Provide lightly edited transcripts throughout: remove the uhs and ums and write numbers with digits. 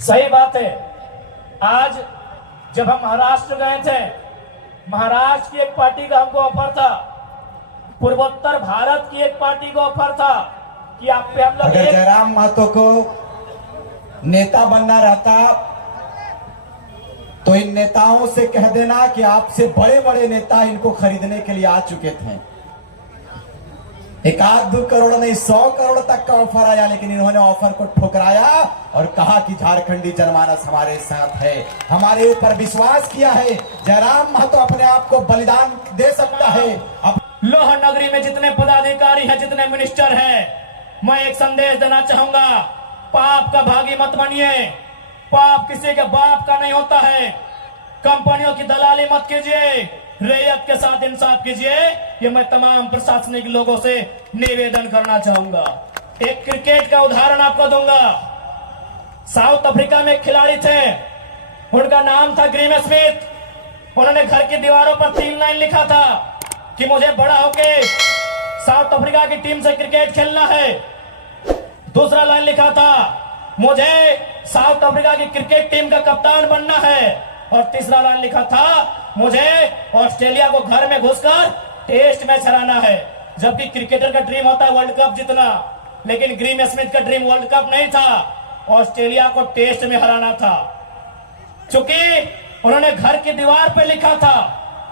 सही बात है। आज जब हम महाराष्ट्र गए थे, महाराष्ट्र की एक पार्टी का हमको ऑफर था, पूर्वोत्तर भारत की एक पार्टी का ऑफर था कि आप पे हम लोग अगर जयराम महतो को नेता बनना रहता तो इन नेताओं से कह देना कि आपसे बड़े बड़े नेता इनको खरीदने के लिए आ चुके थे। 1-2 करोड़ नहीं 100 करोड़ तक का ऑफर आया, लेकिन इन्होंने ऑफर को ठुकराया और कहा कि झारखंडी जनमानस हमारे साथ है, हमारे ऊपर विश्वास किया है। जयराम महतो अपने आप को बलिदान दे सकता है। लोह नगरी में जितने पदाधिकारी हैं, जितने मिनिस्टर हैं, मैं एक संदेश देना चाहूंगा, पाप का भागी मत बनिए। पाप किसी के बाप का नहीं होता है। कंपनियों की दलाली मत कीजिए, रैयत के साथ इंसाफ कीजिए। ये मैं तमाम प्रशासनिक लोगों से निवेदन करना चाहूंगा। एक क्रिकेट का उदाहरण आपको दूंगा। साउथ अफ्रीका में एक खिलाड़ी थे, उनका नाम था ग्रीम स्मिथ। उन्होंने घर की दीवारों पर 3 लाइन लिखा था कि मुझे बड़ा होके साउथ अफ्रीका की टीम से क्रिकेट खेलना है। दूसरा लाइन लिखा था, मुझे साउथ अफ्रीका की क्रिकेट टीम का कप्तान बनना है। और तीसरा लाइन लिखा था, मुझे ऑस्ट्रेलिया को घर में घुसकर टेस्ट मैच हराना है। जबकि क्रिकेटर का ड्रीम होता है वर्ल्ड कप जीतना, लेकिन ग्रीम स्मिथ का ड्रीम वर्ल्ड कप नहीं था, ऑस्ट्रेलिया को टेस्ट में हराना था। चूंकि उन्होंने घर की दीवार पे लिखा था,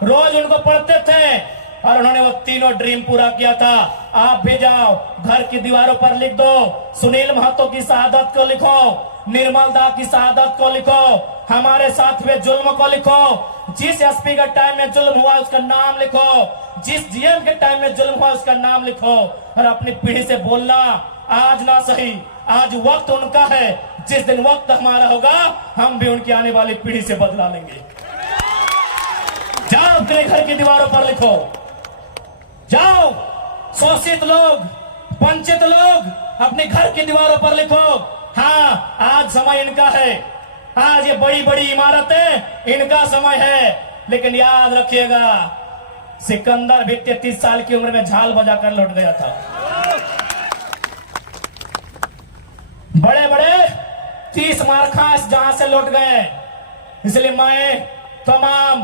रोज उनको पढ़ते थे और उन्होंने वो तीनों ड्रीम पूरा किया था। आप भी जाओ, घर की दीवारों पर लिख दो, सुनील महतो की शहादत को लिखो, निर्मल दा की शहादत को लिखो, हमारे साथ में जुल्म को लिखो, जिस एसपी का टाइम में जुल्म हुआ उसका नाम लिखो, जिस जीएम के टाइम में जुल्म हुआ उसका नाम लिखो। और अपनी पीढ़ी से बोलना, आज ना सही, आज वक्त उनका है, जिस दिन वक्त हमारा होगा हम भी उनकी आने वाली पीढ़ी से बदला लेंगे। जाओ अपने घर की दीवारों पर लिखो, जाओ शोषित लोग, वंचित लोग अपने घर की दीवारों पर लिखो। हाँ, आज समय इनका है, आज ये बड़ी बड़ी इमारतें इनका समय है। लेकिन याद रखिएगा, सिकंदर भी 33 साल की उम्र में झाल बजाकर लौट गया था। बड़े बड़े 30 मारखास जहां से लौट गए। इसलिए मैं तमाम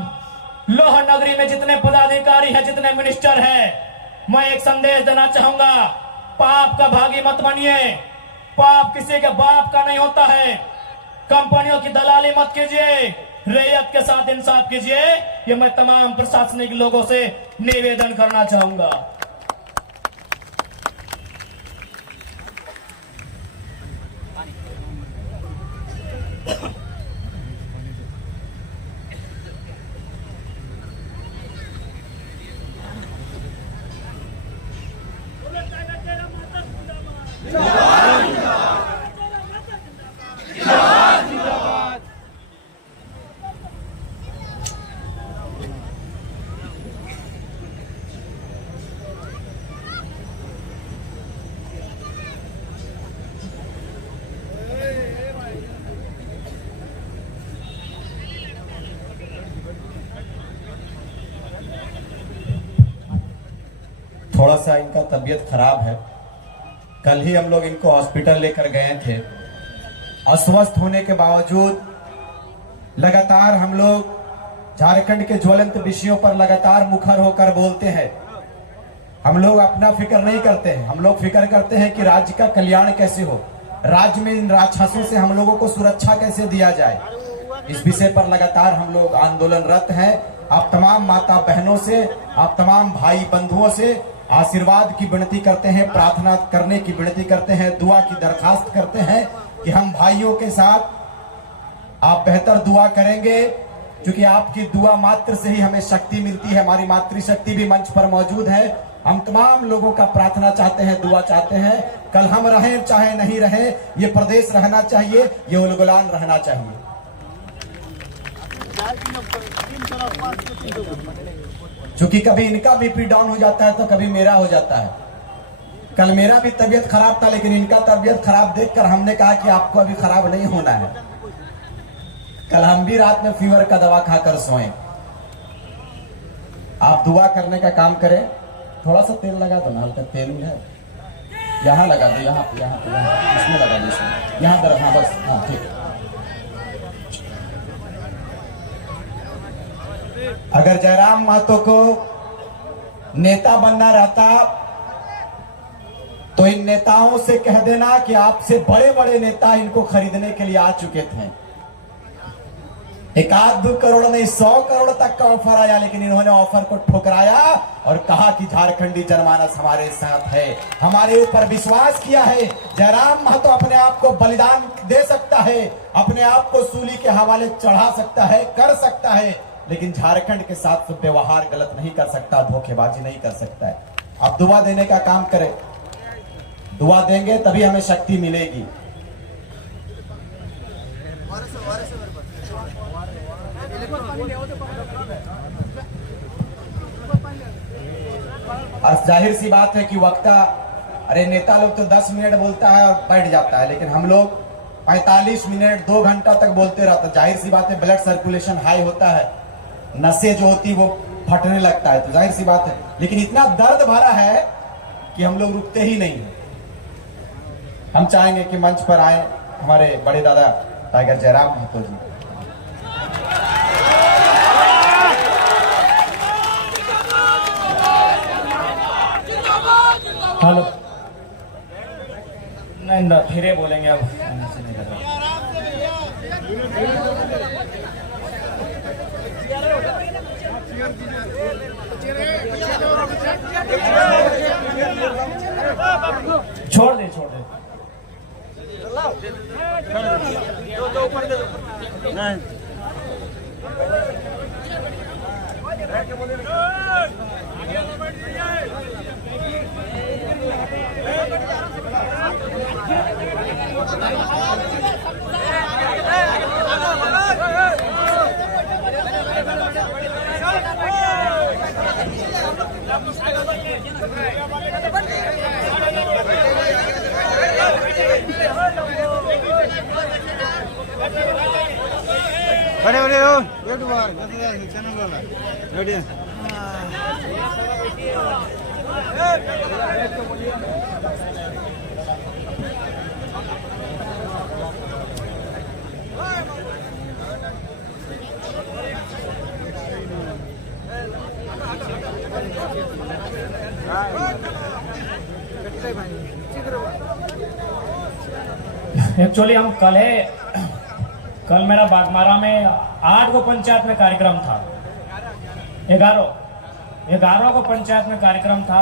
लोह नगरी में जितने पदाधिकारी हैं, जितने मिनिस्टर हैं, मैं एक संदेश देना चाहूंगा, पाप का भागी मत बनिए। पाप किसी के बाप का नहीं होता है। कंपनियों की दलाली मत कीजिए, रैयत के साथ इंसाफ कीजिए। ये मैं तमाम प्रशासनिक लोगों से निवेदन करना चाहूंगा। थोड़ा सा इनका तबीयत खराब है। कल ही हम लोग इनको हॉस्पिटल लेकर गए थे। अस्वस्थ होने के बावजूद लगातार हम लोग झारखंड के ज्वलंत विषयों पर लगातार मुखर होकर बोलते हैं। हम लोग अपना फिक्र नहीं करते हैं, हम लोग फिक्र करते हैं कि राज्य का कल्याण कैसे हो, राज्य में इन राक्षसों से हम लोगों को सुरक्षा कैसे दिया जाए। इस विषय पर लगातार हम लोग आंदोलनरत हैं। आप तमाम माता बहनों से, आप तमाम भाई बंधुओं से आशीर्वाद की विनती करते हैं, प्रार्थना करने की विनती करते हैं, दुआ की दरखास्त करते हैं कि हम भाइयों के साथ आप बेहतर दुआ करेंगे, क्योंकि आपकी दुआ मात्र से ही हमें शक्ति मिलती है। हमारी मातृशक्ति भी मंच पर मौजूद है। हम तमाम लोगों का प्रार्थना चाहते हैं, दुआ चाहते हैं। कल हम रहें चाहे नहीं रहे, ये प्रदेश रहना चाहिए, ये उलगुलान रहना चाहिए। क्योंकि कभी इनका बीपी डाउन हो जाता है तो कभी मेरा हो जाता है। कल मेरा भी तबीयत खराब था, लेकिन इनका तबीयत खराब देखकर हमने कहा कि आपको अभी खराब नहीं होना है। कल हम भी रात में फीवर का दवा खाकर सोए। आप दुआ करने का काम करें। थोड़ा सा तेल लगा दो ना, हल्का तेल है, यहाँ लगा दो, यहाँ इसमें लगा दो, इसमें यहाँ तरफ। हाँ बस, हाँ ठीक। अगर जयराम महतो को नेता बनना रहता तो इन नेताओं से कह देना कि आपसे बड़े बड़े नेता इनको खरीदने के लिए आ चुके थे। 1-2 करोड़ नहीं 100 करोड़ तक का ऑफर आया, लेकिन इन्होंने ऑफर को ठुकराया और कहा कि झारखंडी जनमानस हमारे साथ है, हमारे ऊपर विश्वास किया है। जयराम महतो अपने आप को बलिदान दे सकता है, अपने आप को सूली के हवाले चढ़ा सकता है, कर सकता है, लेकिन झारखंड के साथ व्यवहार गलत नहीं कर सकता, धोखेबाजी नहीं कर सकता है। अब दुआ देने का काम करें, दुआ देंगे तभी हमें शक्ति मिलेगी। और जाहिर सी बात है कि वक्ता, अरे नेता लोग तो 10 मिनट बोलता है और बैठ जाता है, लेकिन हम लोग 45 मिनट 2 घंटा तक बोलते रहते। जाहिर सी बात है ब्लड सर्कुलेशन हाई होता है, नसें जो होती वो फटने लगता है, तो जाहिर सी बात है। लेकिन इतना दर्द भरा है कि हम लोग रुकते ही नहीं हैं। हम चाहेंगे कि मंच पर आए हमारे बड़े दादा टाइगर जयराम महतो जी। हेलो, नहीं धीरे बोलेंगे अब। छोड़ दे नहीं। बड़े बड़े हो यूट्यूबर चैनल वाला रेडी एक्चुअली हम कल मेरा बागमारा में 8 को पंचायत में कार्यक्रम था, 11 को पंचायत में कार्यक्रम था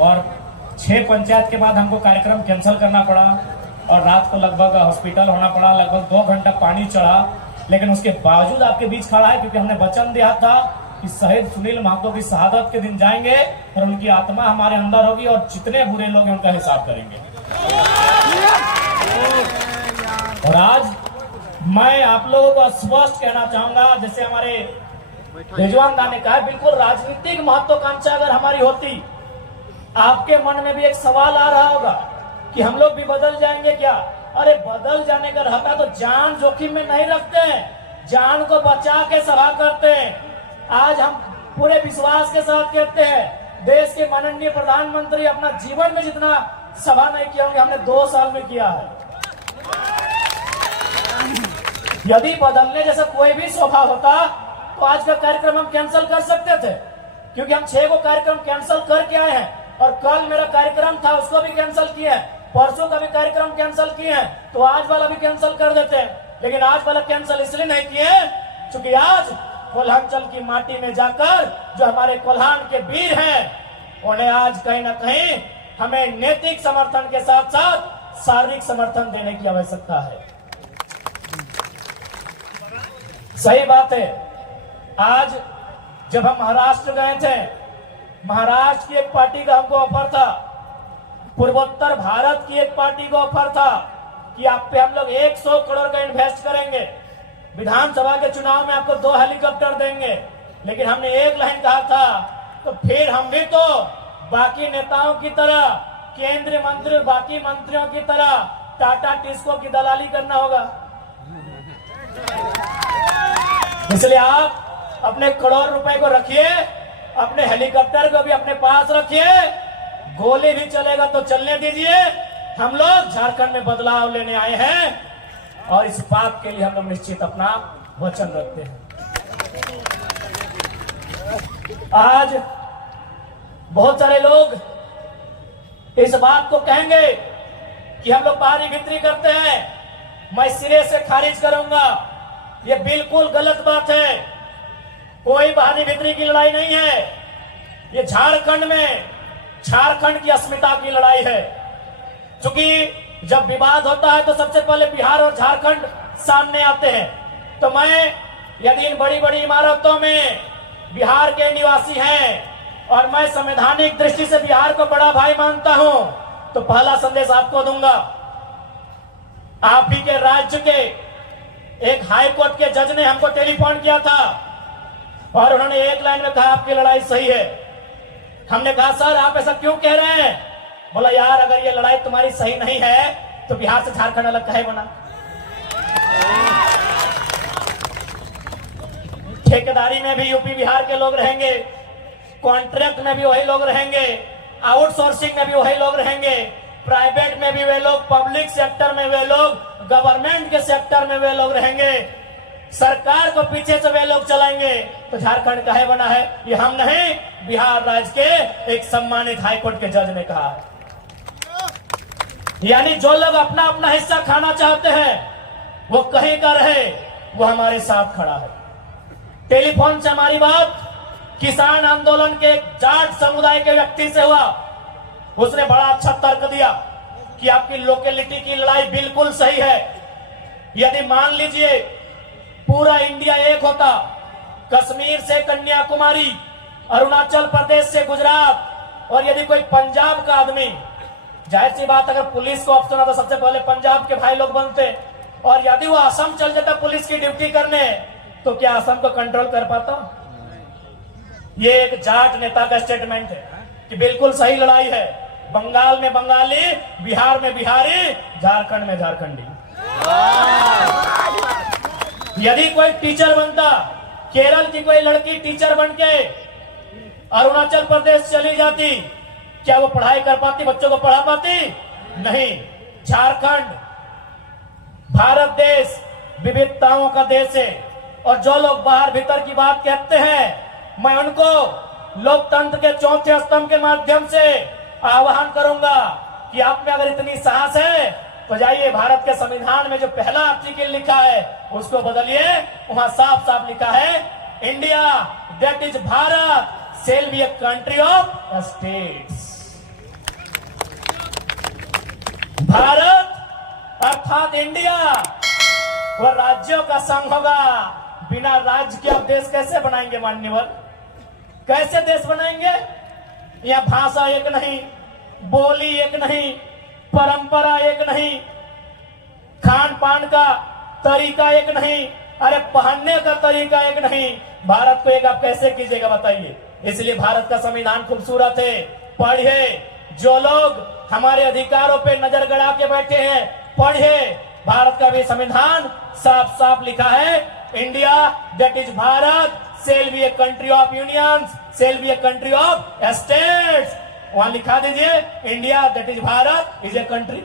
और 6 पंचायत के बाद हमको कार्यक्रम कैंसिल करना पड़ा और रात को लगभग हॉस्पिटल होना पड़ा, लगभग 2 घंटा पानी चढ़ा, लेकिन उसके बावजूद आपके बीच खड़ा है क्योंकि हमने वचन दिया था कि शहीद सुनील महतो की शहादत के दिन जाएंगे और उनकी आत्मा हमारे अंदर होगी और जितने बुरे लोग हैं उनका हिसाब करेंगे। और आज मैं आप लोगों को स्पष्ट कहना चाहूंगा, जैसे हमारे रिजवान दा ने कहा, बिल्कुल राजनीतिक महत्वाकांक्षा अगर हमारी होती, आपके मन में भी एक सवाल आ रहा होगा कि हम लोग भी बदल जाएंगे क्या। अरे बदल जाने का रहता तो जान जोखिम में नहीं रखते हैं, जान को बचा के सभा करते हैं। आज हम पूरे विश्वास के साथ कहते हैं, देश के माननीय प्रधानमंत्री अपना जीवन में जितना सभा नहीं किया होंगे, हमने 2 साल में किया है। यदि बदलने जैसा कोई भी स्वभाव होता तो आज का कार्यक्रम हम कैंसिल कर सकते थे, क्योंकि हम 6 को कार्यक्रम कैंसिल करके आए हैं और कल मेरा कार्यक्रम था उसको भी कैंसिल किया है, परसों का भी कार्यक्रम कैंसिल किए हैं, तो आज वाला भी कैंसिल कर देते हैं। लेकिन आज वाला कैंसिल इसलिए नहीं किए क्योंकि आज कोल्हांचल की माटी में जाकर जो हमारे कोल्हान के वीर हैं, उन्हें आज कहीं ना कहीं हमें नैतिक समर्थन के साथ साथ शारीरिक समर्थन देने की आवश्यकता है। सही बात है, आज जब हम महाराष्ट्र गए थे, महाराष्ट्र की एक पार्टी का हमको ऑफर था, पूर्वोत्तर भारत की एक पार्टी का ऑफर था कि आप पे हम लोग 100 करोड़ का इन्वेस्ट करेंगे, विधानसभा के चुनाव में आपको 2 हेलीकॉप्टर देंगे। लेकिन हमने एक लाइन कहा था, तो फिर हम भी तो बाकी नेताओं की तरह, केंद्रीय मंत्री बाकी मंत्रियों की तरह टाटा टिस्को की दलाली करना होगा। इसलिए आप अपने करोड़ रुपए को रखिए, अपने हेलीकॉप्टर को भी अपने पास रखिए, गोली भी चलेगा तो चलने दीजिए। हम लोग झारखंड में बदलाव लेने आए हैं और इस बात के लिए हम लोग निश्चित अपना वचन रखते हैं। आज बहुत सारे लोग इस बात को कहेंगे कि हम लोग बाहरी भीतरी करते हैं। मैं सिरे से खारिज करूंगा, ये बिल्कुल गलत बात है। कोई बाहरी भीतरी की लड़ाई नहीं है। ये झारखंड की अस्मिता की लड़ाई है। क्योंकि जब विवाद होता है तो सबसे पहले बिहार और झारखंड सामने आते हैं। तो मैं यदि इन बड़ी बड़ी इमारतों में बिहार के निवासी हैं और मैं संवैधानिक दृष्टि से बिहार को बड़ा भाई मानता हूं, तो पहला संदेश आपको दूंगा। आप ही के राज्य के एक हाई कोर्ट के जज ने हमको टेलीफोन किया था और उन्होंने एक लाइन में कहा आपकी लड़ाई सही है। हमने कहा सर आप ऐसा क्यों कह रहे हैं? बोला यार अगर ये लड़ाई तुम्हारी सही नहीं है तो बिहार से झारखंड अलग काहे बना? ठेकेदारी में भी यूपी बिहार के लोग रहेंगे, कॉन्ट्रैक्ट में भी वही लोग रहेंगे, आउटसोर्सिंग में भी वही लोग रहेंगे, प्राइवेट में भी वे लोग, पब्लिक सेक्टर में वे लोग, गवर्नमेंट के सेक्टर में वे लोग रहेंगे, सरकार को पीछे से वे लोग चलाएंगे। तो झारखंड काहे बना है? ये हम नहीं, बिहार राज्य के एक सम्मानित हाईकोर्ट के जज ने कहा है। यानी जो लोग अपना अपना हिस्सा खाना चाहते हैं वो कहीं का रहे, वो हमारे साथ खड़ा है। टेलीफोन से हमारी बात किसान आंदोलन के जाट समुदाय के व्यक्ति से हुआ। उसने बड़ा अच्छा तर्क दिया कि आपकी लोकेलिटी की लड़ाई बिल्कुल सही है। यदि मान लीजिए पूरा इंडिया एक होता, कश्मीर से कन्याकुमारी, अरुणाचल प्रदेश से गुजरात, और यदि कोई पंजाब का आदमी, जाहिर सी बात अगर पुलिस को ऑप्शन आता सबसे पहले पंजाब के भाई लोग बनते, और यदि वो असम चल जाता पुलिस की ड्यूटी करने, तो क्या असम को कंट्रोल कर पाता? ये एक जाट नेता का स्टेटमेंट है कि बिल्कुल सही लड़ाई है। बंगाल में बंगाली, बिहार में बिहारी, झारखंड में झारखंडी। यदि कोई टीचर बनता, केरल की कोई लड़की टीचर बनके अरुणाचल प्रदेश चली जाती, क्या वो पढ़ाई कर पाती, बच्चों को पढ़ा पाती? नहीं। झारखंड भारत देश विविधताओं का देश है, और जो लोग बाहर भीतर की बात कहते हैं, मैं उनको लोकतंत्र के चौथे स्तंभ के माध्यम से आह्वान करूंगा कि आप में अगर इतनी साहस है तो जाइए भारत के संविधान में जो पहला आर्टिकल लिखा है उसको बदलिए। वहां साफ साफ लिखा है, India that is Bharat shall be a country of states. Bharat अर्थात इंडिया वह राज्यों का संघ होगा। बिना राज्य के आप देश कैसे बनाएंगे? मान्यवर, कैसे देश बनाएंगे? यह भाषा एक नहीं, बोली एक नहीं, परंपरा एक नहीं, खान पान का तरीका एक नहीं, अरे पहनने का तरीका एक नहीं। भारत को एक आप कैसे कीजिएगा बताइए? इसलिए भारत का संविधान खूबसूरत है, पढ़िए। जो लोग हमारे अधिकारों पे नजर गड़ा के बैठे हैं, पढ़िए। भारत का भी संविधान साफ साफ लिखा है, India that is Bharat shall be a country of unions, shall be a country of states. वहां लिखा दीजिए, India that is Bharat is a country